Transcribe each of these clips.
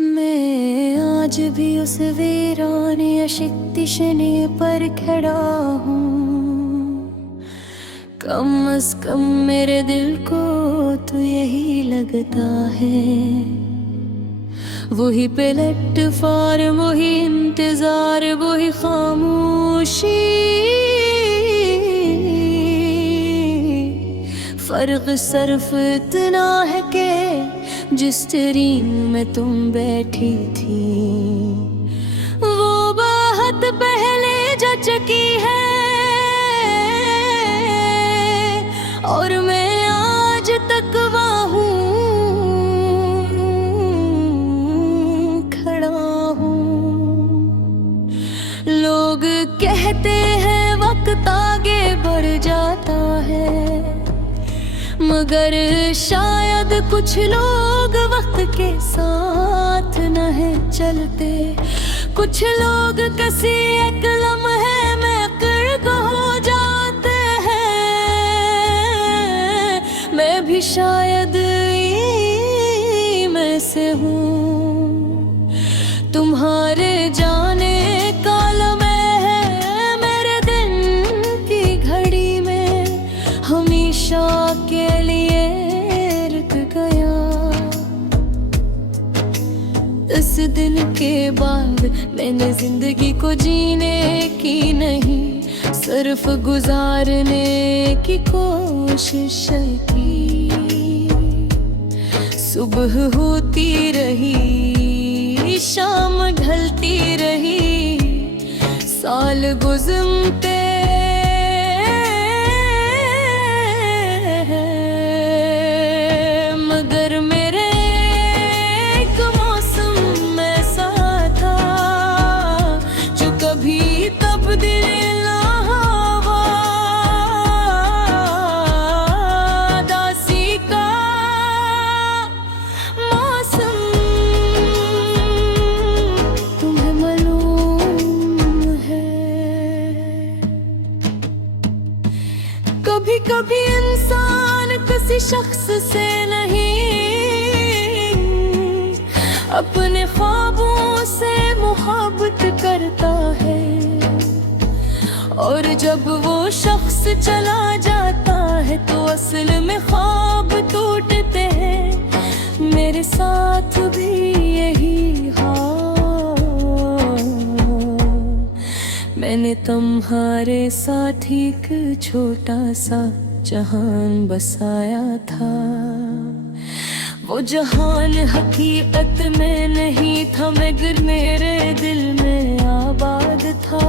मैं आज भी उस वीरान शक्तिशने पर खड़ा हूँ। कम से कम मेरे दिल को तो यही लगता है। वही प्लेटफार्म, वही इंतजार, वही खामोशी। फर्क सिर्फ इतना है कि जिस ट्रेन में तुम बैठी थी वो बहुत पहले जा चुकी है, और मैं आज तक वहाँ खड़ा हूँ। लोग कहते हैं वक्त आगे बढ़ जाता है, मगर शायद कुछ लोग वक्त के साथ नहीं चलते। कुछ लोग किसी एक लम्हे में कर्क हो जाते हैं। मैं भी शायद में से हूँ। तुम्हारे जाने का लम्हा है मेरे दिन की घड़ी में, हमेशा के लिए रुक गया। इस दिन के बाद मैंने जिंदगी को जीने की नहीं, सिर्फ गुजारने की कोशिश की। सुबह होती रही, शाम ढलती रही, साल गुजरते कभी कभी इंसान किसी शख्स से नहीं, अपने ख्वाबों से मोहब्बत करता है। और जब वो शख्स चला जाता है तो असल में ख्वाब टूटते हैं। मेरे साथ भी यही हाल, मैंने तुम्हारे साथ एक छोटा सा जहान बसाया था। वो जहान हकीकत में नहीं था, मगर मेरे दिल में आबाद था।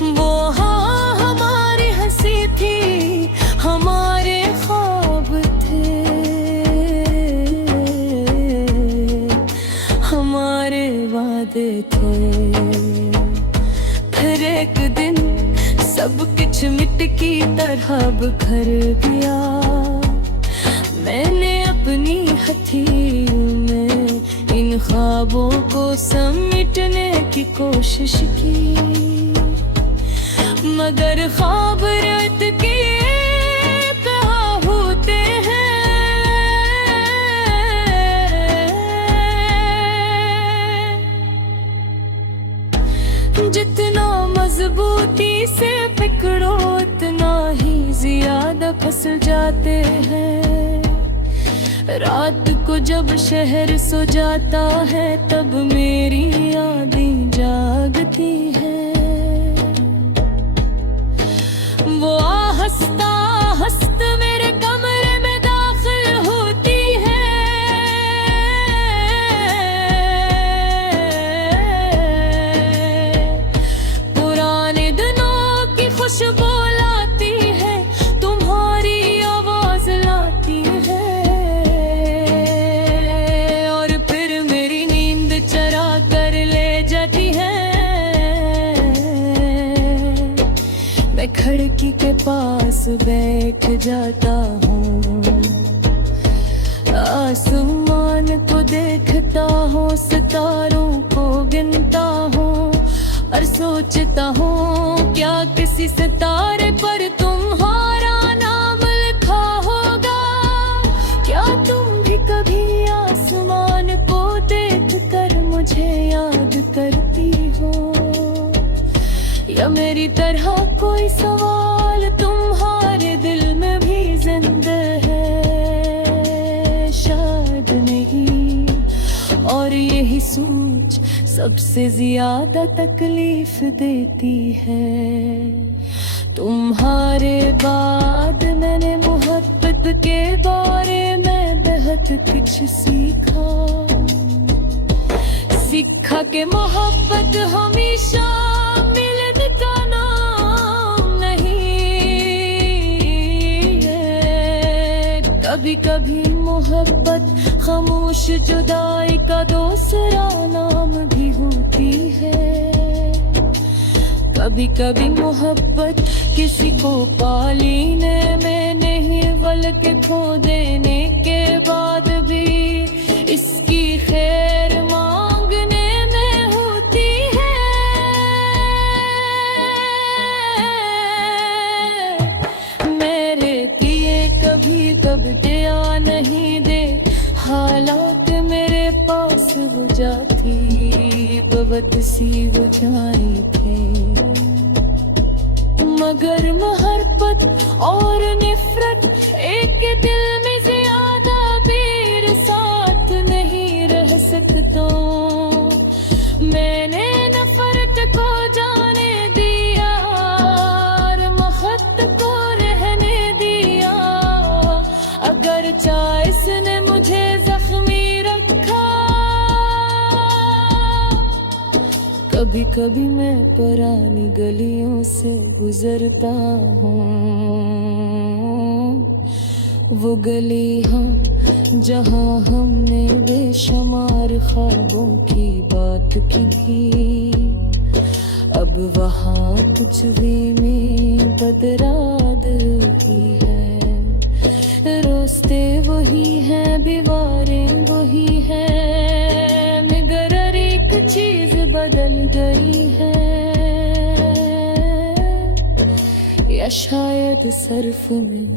वो हाँ हमारी हंसी थी, हमारे ख्वाब थे, हमारे वादे थे। फिर एक दिन सब कुछ मिट्टी की तरह बिखर गया। मैंने अपनी हथेलियों में इन ख्वाबों को समेटने की कोशिश की, मगर ख्वाब रात के कहाँ होते हैं। जितना मजबूती से पकड़ो उतना ही ज्यादा फिसल जाते हैं। रात को जब शहर सो जाता है तब मेरी यादें जागती हैं। वो हंसता हंसता मेरे कमरे में दाखिल होती है। पुराने दिनों की खुशबू लाती है, तुम्हारी आवाज लाती है। और फिर मेरी नींद चरा कर ले जाती है। मैं खिड़की के पास बैठ जाता हूँ, आसमान को देखता हूँ, सितारों को गिनता हूँ और सोचता हूँ क्या किसी सितारे पर तुम्हारा नाम लिखा होगा। क्या तुम भी कभी आसमान को देख मुझे याद करती हो, या मेरी तरह कोई सवाल तुम्हारे दिल में भी जिंदा है, शायद नहीं। और यही सोच सबसे ज्यादा तकलीफ देती है। तुम्हारे बाद मैंने मोहब्बत के बारे में बहुत कुछ सीखा कि मोहब्बत हमेशा मिलन का नाम नहीं है। कभी कभी मोहब्बत खामोश जुदाई का दूसरा नाम भी होती है। कभी कभी मोहब्बत किसी को पालीने में नहीं, बल्कि खो देने के बाद भी इसकी खैर मांगने में होती है। मेरे दिए कभी कब दिया नहीं दे, हालात मेरे पास वो जाती बहुत सी वो जानी थे। मगर मोहब्बत और नफरत एक दिल में ज्यादा देर साथ नहीं रह सकता। मैंने नफरत को जाने दिया और मोहब्बत को रहने दिया। अगर चाहे इसने मुझे जख्मी रखा, कभी कभी मैं पुरानी गलियों से गुजरता हूँ, वो गली हम जहाँ हमने बेशुमार ख्वाबों की बात की थी। अब वहाँ कुछ भी में बदराद ही है। रास्ते वही हैं, दीवारें वही हैं, मगर एक चीज बदल गई है। या शायद सर्फ में,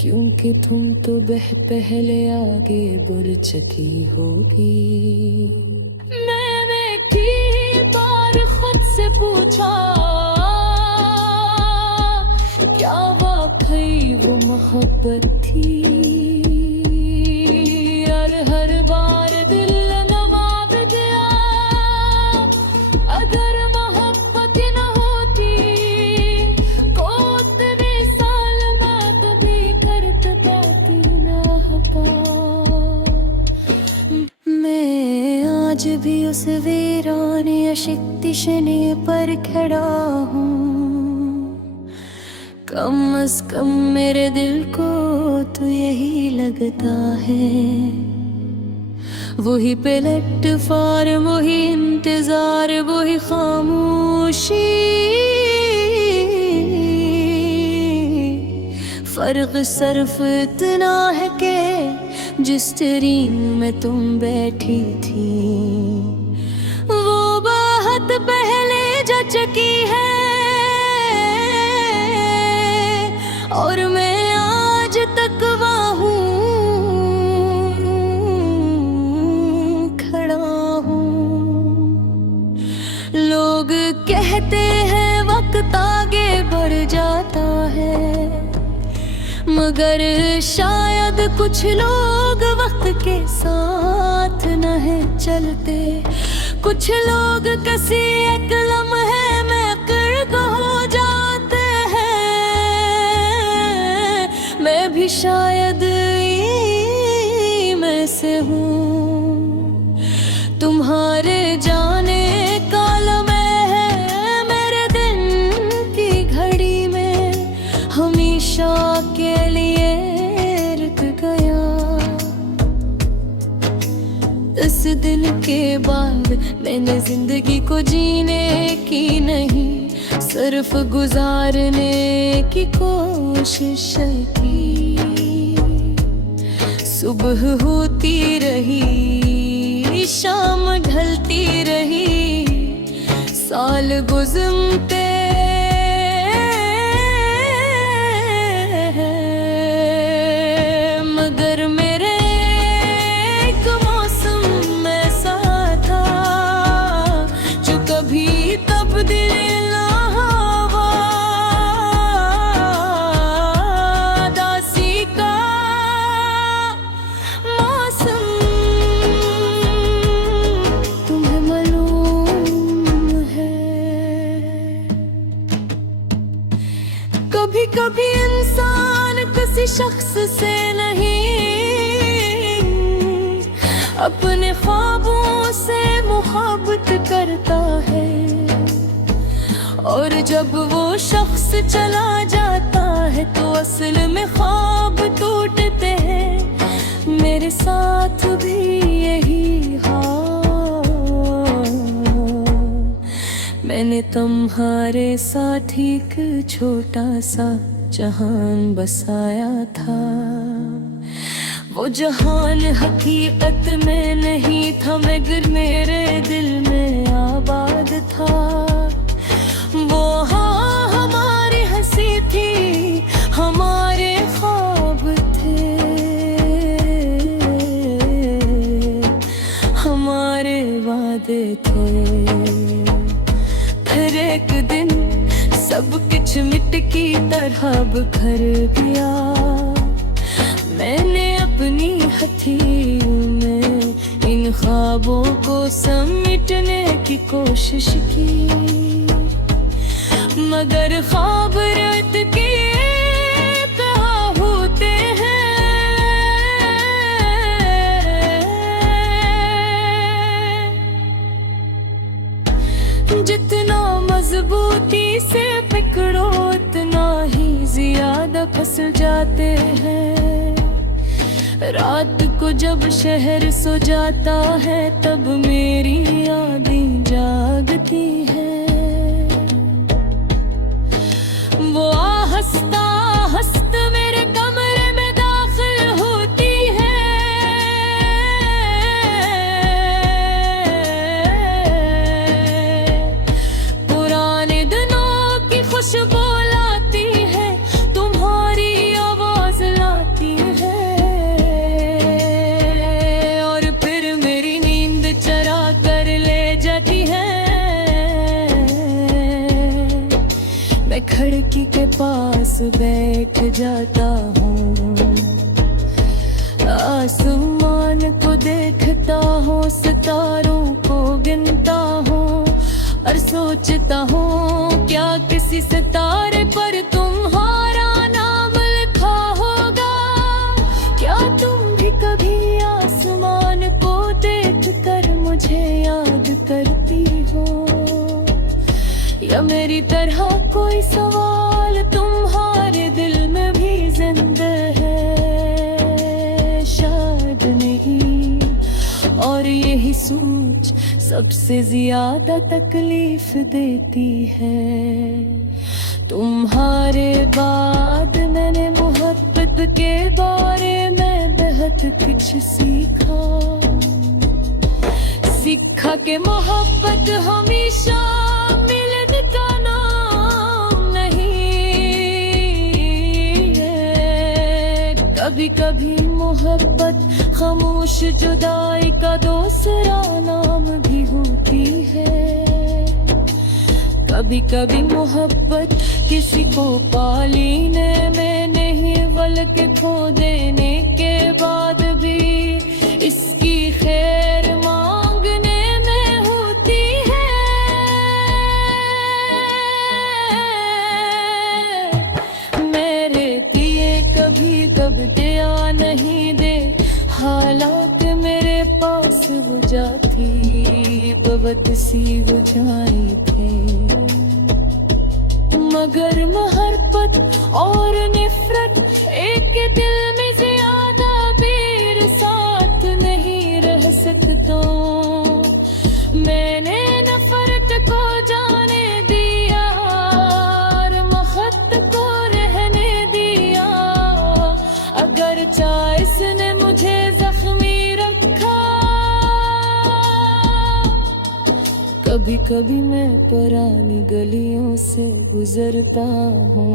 क्योंकि तुम तो पहले आगे बढ़ चुकी होगी। मैंने की बार खुद से पूछा, क्या वाकई वो मोहब्बत थी? और हर बार दिल नवाब दिया, अगर मोहब्बत न होती कोतरे साल बात भी करत पाती ना होता। मैं आज भी उस वीरान शक्तिशने पर खड़ा हूँ। कम अज कम मेरे दिल को तो यही लगता है। वही प्लेटफार्म, वही इंतजार, वही खामोशी। फर्क सिर्फ इतना है कि जिस ट्रेन में तुम बैठी थी वो बहुत पहले जा चुकी है। और मैं आज तक वहाँ खड़ा हूँ। लोग कहते हैं वक्त आगे बढ़ जाता है, मगर शायद कुछ लोग वक्त के साथ न है चलते। कुछ लोग किसी एक लम्हे में कर्क हो जाते हैं। मैं भी शायद में से हूँ। तुम्हारे जाने का लम्हा है मेरे दिन की घड़ी में, हमेशा के लिए रुक गया। इस दिन के बाद मैंने जिंदगी को जीने की नहीं, सिर्फ गुजारने की कोशिश की। सुबह होती रही, शाम ढलती रही, साल गुजरते मगर मेरे एक मौसम ऐसा था अपने ख्वाबों से मोहब्बत करता है, और जब वो शख्स चला जाता है तो असल में ख्वाब टूटते हैं। मेरे साथ भी यही हाल, मैंने तुम्हारे साथ एक छोटा सा जहान बसाया था। वो जहान हकीकत में नहीं था मगर मेरे दिल में आबाद था। वो हाँ हमारी हंसी थी, हमारे ख्वाब थे, हमारे वादे थे। फिर एक दिन सब कुछ मिट की तरह बिखर गया। मैंने अपनी हथेलियों में इन ख्वाबों को समेटने की कोशिश की, मगर ख्वाब रात के कहाँ होते हैं। जितना मजबूती से पकड़ो उतना ही ज्यादा फंस जाते हैं। रात को जब शहर सो जाता है तब मेरी यादें जागती है। वो हंसता हंसता मेरे कमरे में दाखिल होती है। पुराने दिनों की खुशबू लाती है, तुम्हारी आवाज लाती है, और फिर मेरी नींद चरा कर ले जाती है। मैं खिड़की के पास बैठ जाता हूँ, आसमान को देखता हूँ, सितारों को गिनता हूँ, और सोचता हूँ क्या किसी सितारे पर तुम्हारा नाम लिखा होगा। क्या तुम भी कभी आसमान को देख कर मुझे याद करती हो, या मेरी तरह कोई सवाल तुम्हारे दिल में भी जिंदा है। शायद नहीं, और यही सोच सबसे ज्यादा तकलीफ देती है। तुम्हारे बाद मैंने मोहब्बत के बारे में बहुत कुछ सीखा कि मोहब्बत हमेशा मिलन का नाम नहीं है। कभी कभी मोहब्बत खामोश जुदाई का दूसरा नाम भी होती है। कभी कभी मोहब्बत किसी को पालीने में नहीं बल्कि खो देने के बाद भी इसकी खैर मांगने में होती है। मेरे दिए कभी कभी दिया नहीं दे, हालात मेरे पास वो जाती बहुत सी बुझाई थे, मगर मोहब्बत और नफरत एक दिल में ज्यादा देर साथ नहीं रह सकता। मैंने नफरत को जाने दिया और मोहब्बत को रहने दिया, अगर चाहे इसने मुझे जख्मी रखा। कभी कभी मैं पुरानी गलियों से गुजरता हूँ,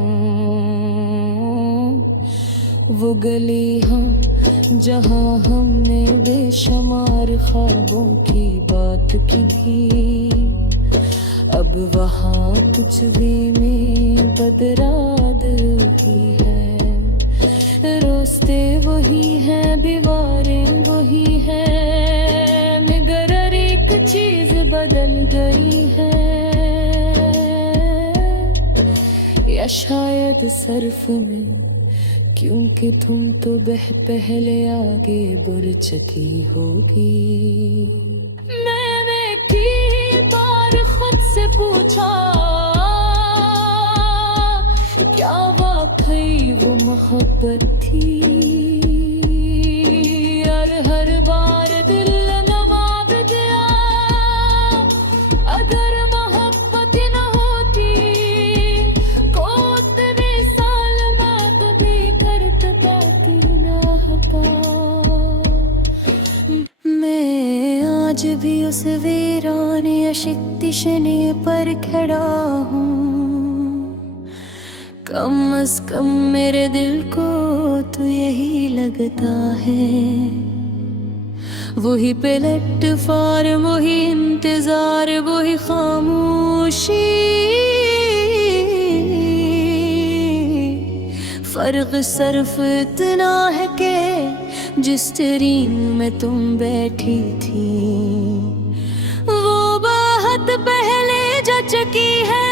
वो गली हम जहाँ हमने बेशुमार ख्वाबों की बात की थी। अब वहाँ कुछ भी में बदराद ही है। रास्ते वही हैं, दीवारें वही हैं, मगर एक चीज बदल गई है, या शायद सर्फ में क्योंकि तुम तो पहले आगे बढ़ चुकी होगी। मैंने की बार खुद से पूछा, क्या वाकई वो मोहब्बत थी? और हर बार दिल नवाब दिया, अगर मोहब्बत न होती को तेरे साल बात भी करत पाती ना होता। मैं आज भी उस वीरान शक्तिशने पर खड़ा हूँ। कम अज कम मेरे दिल को तो यही लगता है, वही प्लेटफार्म, वही इंतजार, वही खामोशी। फर्क सिर्फ इतना है कि जिस ट्रेन में तुम बैठी थी वो बहुत पहले जा चुकी है,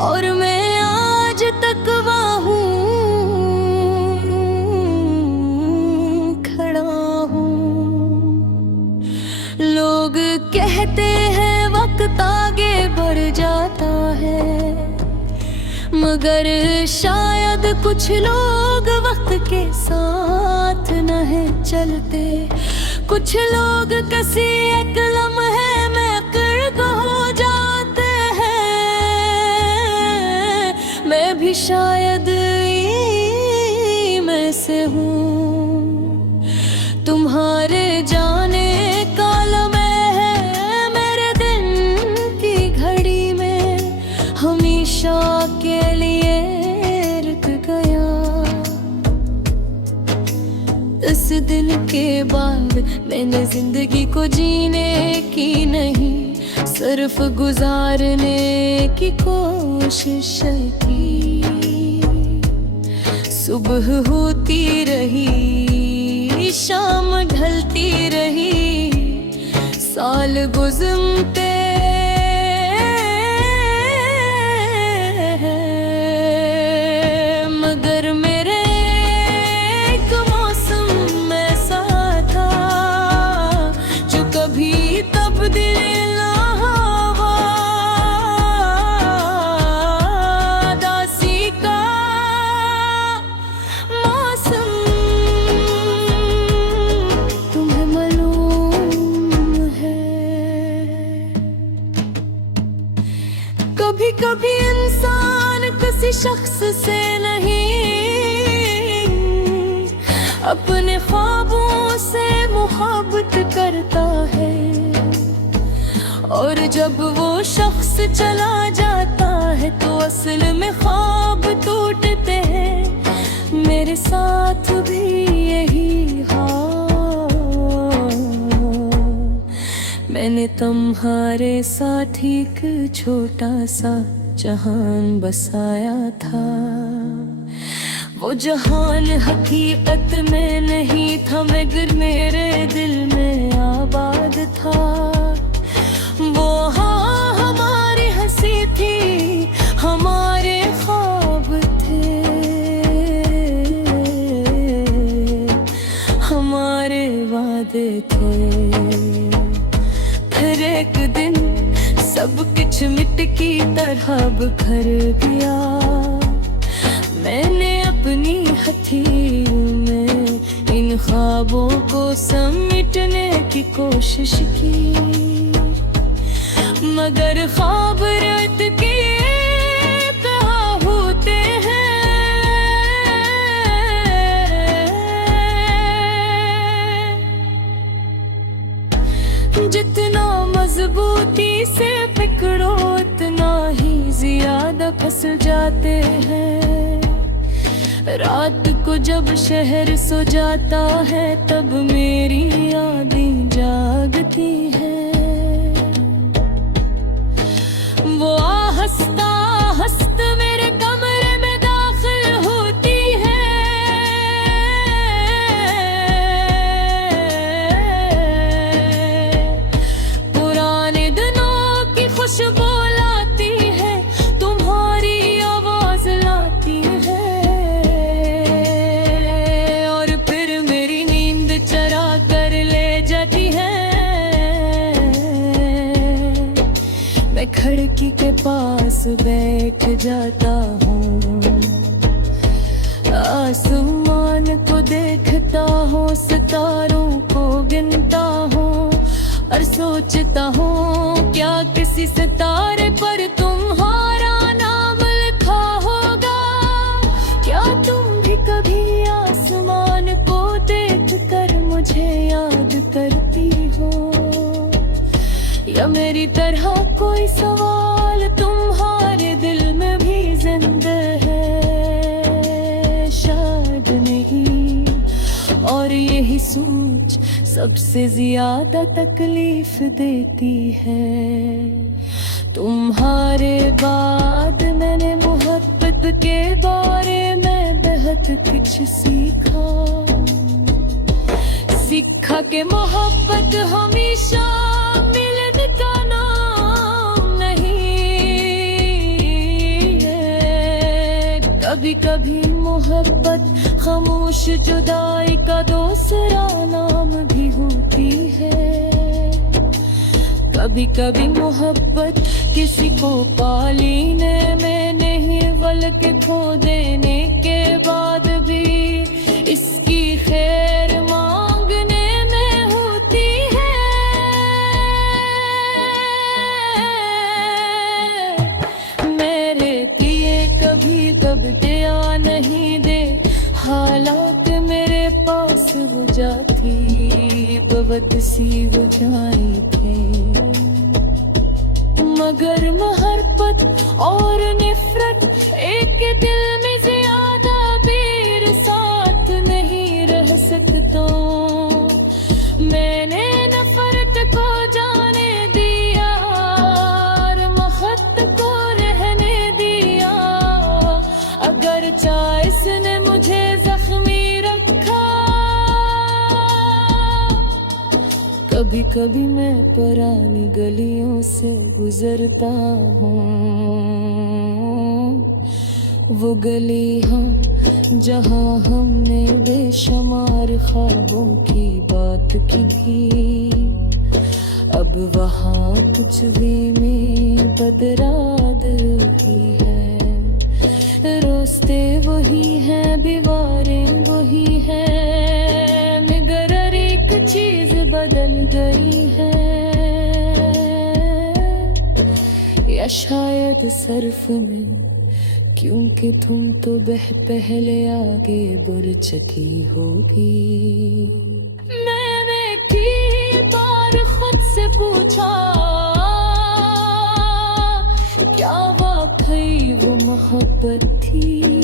और मैं आज तक वहाँ खड़ा हूँ। लोग कहते हैं वक्त आगे बढ़ जाता है, मगर शायद कुछ लोग वक्त के साथ नहीं चलते। कुछ लोग किसी एक लम्हे में कर्क हो जाते हैं। मैं भी शायद में से हूँ। तुम्हारे जाने का लम्हा है मेरे दिन की घड़ी में, हमेशा के लिए रुक गया। इस दिन के बाद मैंने जिंदगी को जीने की नहीं, सिर्फ गुजारने की कोशिश की। सुबह होती रही, शाम ढलती रही, साल गुजरते मगर मेरे एक मौसम ऐसा था जो कभी तब्दील ना हुआ। दासी का मौसम तुम्हें मालूम है। कभी कभी इंसान किसी शख्स से नहीं, अपने ख्वाबों से मोहब्बत करता है, और जब वो शख्स चला जाता है तो असल में ख्वाब टूटते हैं। मेरे साथ भी यही हाल, मैंने तुम्हारे साथ एक छोटा सा जहान बसाया था। वो जहान हकीकत में नहीं था मगर मेरे दिल में आबाद था। वो हाँ हमारी हंसी थी, हमारे ख्वाब थे, हमारे वादे थे। फिर एक दिन सब कुछ मिट की तरह बिखर गया। मैंने अपनी हथेलियों में इन ख्वाबों को समेटने की कोशिश की, मगर ख्वाब रात के कहाँ होते हैं। जितना मजबूती से पकड़ो उतना ही ज्यादा फंस जाते हैं। रात को जब शहर सो जाता है तब मेरी यादें जागती हैं। वो हंसता हंसता मेरे कमरे में दाखिल होती है। पुराने दिनों की खुशबू लाती है, तुम्हारी आवाज ला मैं खिड़की के पास बैठ जाता हूँ, आसमान को देखता हूँ, सितारों को गिनता हूँ और सोचता हूँ क्या किसी सितारे पर तुम्हारा नाम लिखा होगा। क्या तुम भी कभी आसमान को देखकर मुझे याद करती हो, या मेरी तरह कोई सवाल तुम्हारे दिल में भी जिंदा है? शायद नहीं, और यही सोच सबसे ज्यादा तकलीफ देती है। तुम्हारे बाद मैंने मोहब्बत के बारे में बहुत कुछ सीखा कि मोहब्बत हमेशा मिलन का नाम नहीं है। कभी कभी मोहब्बत खामोश जुदाई का दूसरा नाम भी होती है। कभी कभी मोहब्बत किसी को पा लेने में नहीं, बल्कि खो देने के बाद भी इसकी खैर मांगने में होती है। मेरे दिए कभी कभी दिया नहीं दे, हालात मेरे पास हो जाती, बहुत सी वो जानी थी, मगर मोहब्बत और नफरत एक दिल में ज्यादा देर साथ नहीं रह सकता। मैंने नफरत को जाने दिया और मोहब्बत को रहने दिया, अगर चाहे इसने मुझे जख्मी रखा। कभी कभी मैं पुरानी गलियों से गुजरता हूँ, वो गली हम जहाँ हमने बेशुमार ख्वाबों की बात की थी, अब वहाँ कुछ भी में बदराद हुई है। रास्ते वही हैं, दीवारें वही हैं, मगर एक चीज बदल गई है, या शायद सर्फ में, क्योंकि तुम तो पहले आगे बढ़ चुकी होगी। मैंने कई बार खुद से पूछा, क्या वाकई वो मोहब्बत थी?